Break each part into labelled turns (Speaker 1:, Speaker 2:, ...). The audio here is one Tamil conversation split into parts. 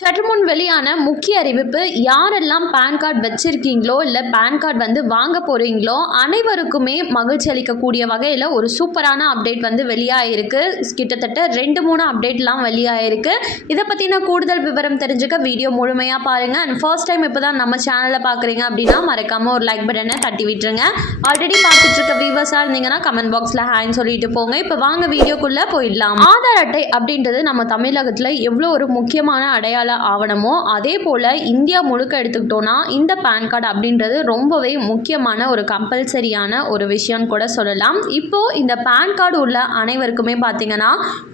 Speaker 1: சற்று முன் வெளியான முக்கிய அறிவிப்பு யாரெல்லாம் பேன் கார்டு வச்சுருக்கீங்களோ இல்லை பேன் கார்டு வந்து வாங்க போகிறீங்களோ அனைவருக்குமே மகிழ்ச்சி அளிக்கக்கூடிய வகையில் ஒரு சூப்பரான அப்டேட் வந்து வெளியாகிருக்கு கிட்டத்தட்ட ரெண்டு மூணு அப்டேட்லாம் வெளியாகிருக்கு இதை பற்றின கூடுதல் விவரம் தெரிஞ்சுக்க வீடியோ முழுமையாக பாருங்கள் அண்ட் ஃபர்ஸ்ட் டைம் இப்போ தான் நம்ம சேனலை பார்க்குறீங்க அப்படின்னா மறக்காமல் ஒரு லைக் பட்டனை தட்டி விட்டுருங்க. ஆல்ரெடி பார்த்துட்டு இருக்க வியூவர்ஸாக இருந்தீங்கன்னா கமெண்ட் பாக்ஸில் ஹேன்னு சொல்லிட்டு போங்க. இப்போ வாங்க வீடியோக்குள்ளே போயிடலாம். ஆதார் அட்டை அப்படின்றது நம்ம தமிழகத்தில் எவ்வளோ ஒரு முக்கியமான அடையாளம் அடையாள ஆவணமோ அதே போல் இந்தியா முழுக்க எடுத்துக்கிட்டோன்னா இந்த பேன் கார்டு அப்படின்றது ரொம்பவே முக்கியமான ஒரு கம்பல்சரியான ஒரு விஷயம்னு கூட சொல்லலாம். இப்போது இந்த பேன் கார்டு உள்ள அனைவருக்குமே பார்த்தீங்கன்னா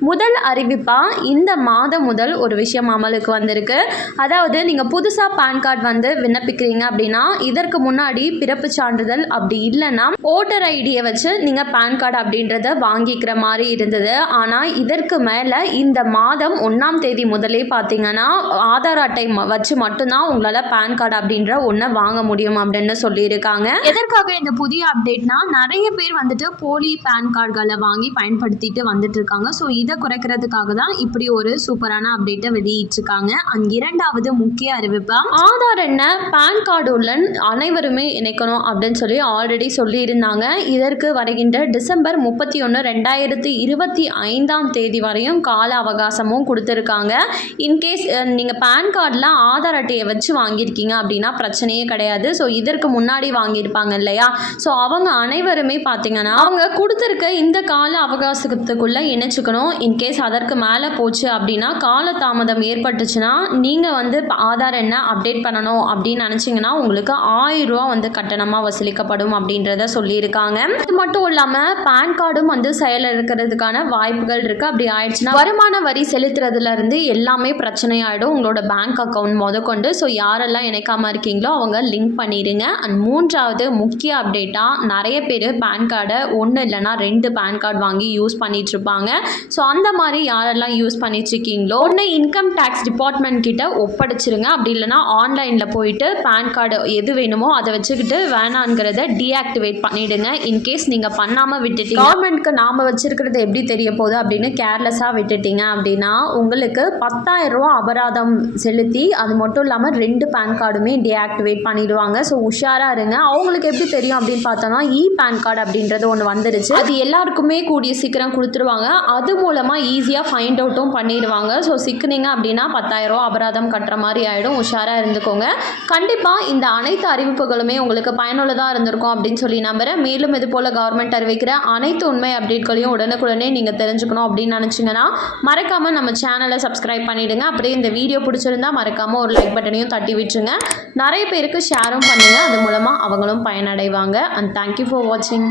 Speaker 1: முதல் அறிவிப்பாக இந்த மாதம் முதல் ஒரு விஷயம் அமலுக்கு வந்திருக்கு. அதாவது நீங்கள் புதுசாக பேன் கார்டு வந்து விண்ணப்பிக்கிறீங்க அப்படின்னா இதற்கு முன்னாடி பிறப்பு சான்றிதழ் அப்படி இல்லைன்னா ஓட்டர் ஐடியை வச்சு நீங்கள் பேன் கார்டு அப்படின்றத வாங்கிக்கிற மாதிரி இருந்தது. ஆனால் இதற்கு மேலே இந்த மாதம் ஒன்றாம் தேதி முதலே பார்த்தீங்கன்னா ஆதார் அட்டை வச்சு மட்டும்தான் உங்களால் பேன் கார்டு அப்படின்ற ஒன்றை வாங்க முடியும் அப்படின்னு சொல்லியிருக்காங்க. எதற்காக இந்த புதிய அப்டேட்னா நிறைய பேர் வந்துட்டு போலி பேன் கார்டுகளை வாங்கி பயன்படுத்திட்டு வந்துட்டு இருக்காங்க ஸோ இதை குறைக்கிறதுக்காக தான் இப்படி ஒரு சூப்பரான அப்டேட்டை வெளியிட்டிருக்காங்க. அங்க இரண்டாவது முக்கிய அறிவிப்பா ஆதார் என்ன? பேன் கார்டு உள்ள அனைவருமே இணைக்கணும் அப்படின்னு சொல்லி ஆல்ரெடி சொல்லியிருந்தாங்க. இதற்கு வருகின்ற டிசம்பர் முப்பத்தி ஒன்று ரெண்டாயிரத்தி இருபத்தி ஐந்தாம் தேதி வரையும் கால அவகாசமும் கொடுத்துருக்காங்க. இன்கேஸ் நீங்கள் பேன் கார்டில் ஆதார் அட்டையை வச்சு வாங்கியிருக்கீங்க அப்படின்னா பிரச்சனையே கிடையாது. ஸோ இதற்கு முன்னாடி வாங்கியிருப்பாங்க இல்லையா? ஸோ அவங்க அனைவருமே பார்த்தீங்கன்னா அவங்க கொடுத்துருக்க இந்த கால அவகாசத்துக்குள்ளே இணைச்சிக்கணும். இன்கேஸ் அதற்கு மேலே போச்சு அப்படின்னா கால தாமதம் ஏற்பட்டுச்சுன்னா நீங்கள் வந்து ஆதார் என்ன அப்டேட் பண்ணணும் அப்படின்னு நினச்சிங்கன்னா உங்களுக்கு ஆயிரம் ரூபா வந்து கட்டணமாக வசூலிக்கப்படும் அப்படின்றத சொல்லியிருக்காங்க. இது மட்டும் இல்லாமல் பேன் கார்டும் வந்து செயல் இருக்கிறதுக்கான வாய்ப்புகள் இருக்குது அப்படி ஆயிடுச்சுன்னா வருமான வரி செலுத்துறதுலேருந்து எல்லாமே பிரச்சனையாக பிரச்சனையாயிடும் உங்களோட பேங்க் அக்கவுண்ட் முதற்கொண்டு. ஸோ யாரெல்லாம் இணைக்காமல் இருக்கீங்களோ அவங்க லிங்க் பண்ணிடுங்க அண்ட் மூன்றாவது முக்கிய அப்டேட்டாக நிறைய பேர் பேன் கார்டை ஒன்று இல்லைன்னா ரெண்டு பேன் கார்டு வாங்கி யூஸ் பண்ணிகிட்ருப்பாங்க இருப்பாங்க. ஸோ அந்த மாதிரி யாரெல்லாம் யூஸ் பண்ணிட்டு இருக்கீங்களோ ஒன்று இன்கம் டேக்ஸ் டிபார்ட்மெண்ட் கிட்ட ஒப்படைச்சிருங்க. அப்படி இல்லைன்னா ஆன்லைனில் போயிட்டு பேன் கார்டு எது வேணுமோ அதை வச்சுக்கிட்டு வேணாங்கிறத டீஆக்டிவேட் பண்ணிவிடுங்க இன்கேஸ் நீங்கள் பண்ணாமல் விட்டுட்டீங்க. கவர்மெண்ட்க்கு நாம் வச்சுருக்கிறது எப்படி தெரிய போகுது அப்படின்னு கேர்லெஸ்ஸாக விட்டுட்டீங்க அப்படின்னா உங்களுக்கு பத்தாயிரம் ரூபா அபராதம் செலுத்தி அது மட்டும் இல்லாமல் ரெண்டு பேன் கார்டுமே டீஆக்டிவேட் பண்ணிடுவாங்க. ஸோ உஷாராக இருங்க. அவங்களுக்கு எப்படி தெரியும் அப்படின்னு பார்த்தோம்னா இ பேன் கார்டு அப்படின்றது ஒன்று வந்துருச்சு. அது எல்லாருக்குமே கூடிய சீக்கிரம் கொடுத்துருவாங்க. அது மூலமாக ஈஸியாக ஃபைண்ட் அவுட்டும் பண்ணிடுவாங்க. ஸோ சிக்கினீங்க அப்படின்னா பத்தாயிரம் அபராதம் கட்டுற மாதிரி ஆகிடும் உஷாராக இருந்துக்கோங்க. கண்டிப்பாக இந்த அனைத்து அறிவிப்புகளுமே உங்களுக்கு பயனுள்ளதாக இருந்திருக்கும் அப்படின்னு சொல்லி நம்புகிறேன் மேலும் இது போல் கவர்மெண்ட் அறிவிக்கிற அனைத்து உண்மை அப்டேட்களையும் உடனுக்குடனே நீங்கள் தெரிஞ்சுக்கணும் அப்படின்னு நினச்சிங்கன்னா மறக்காமல் நம்ம சேனலை சப்ஸ்கிரைப் பண்ணிவிடுங்க அப்படியே இந்த வீடியோ பிடிச்சிருந்தா மறக்காமல் ஒரு லைக் பட்டனையும் தட்டி விட்டுருங்க. நிறைய பேருக்கு ஷேரும் பண்ணுங்கள் அது மூலமாக அவங்களும் பயனடைவாங்க. அண்ட் தேங்க்யூ ஃபார் வாட்சிங்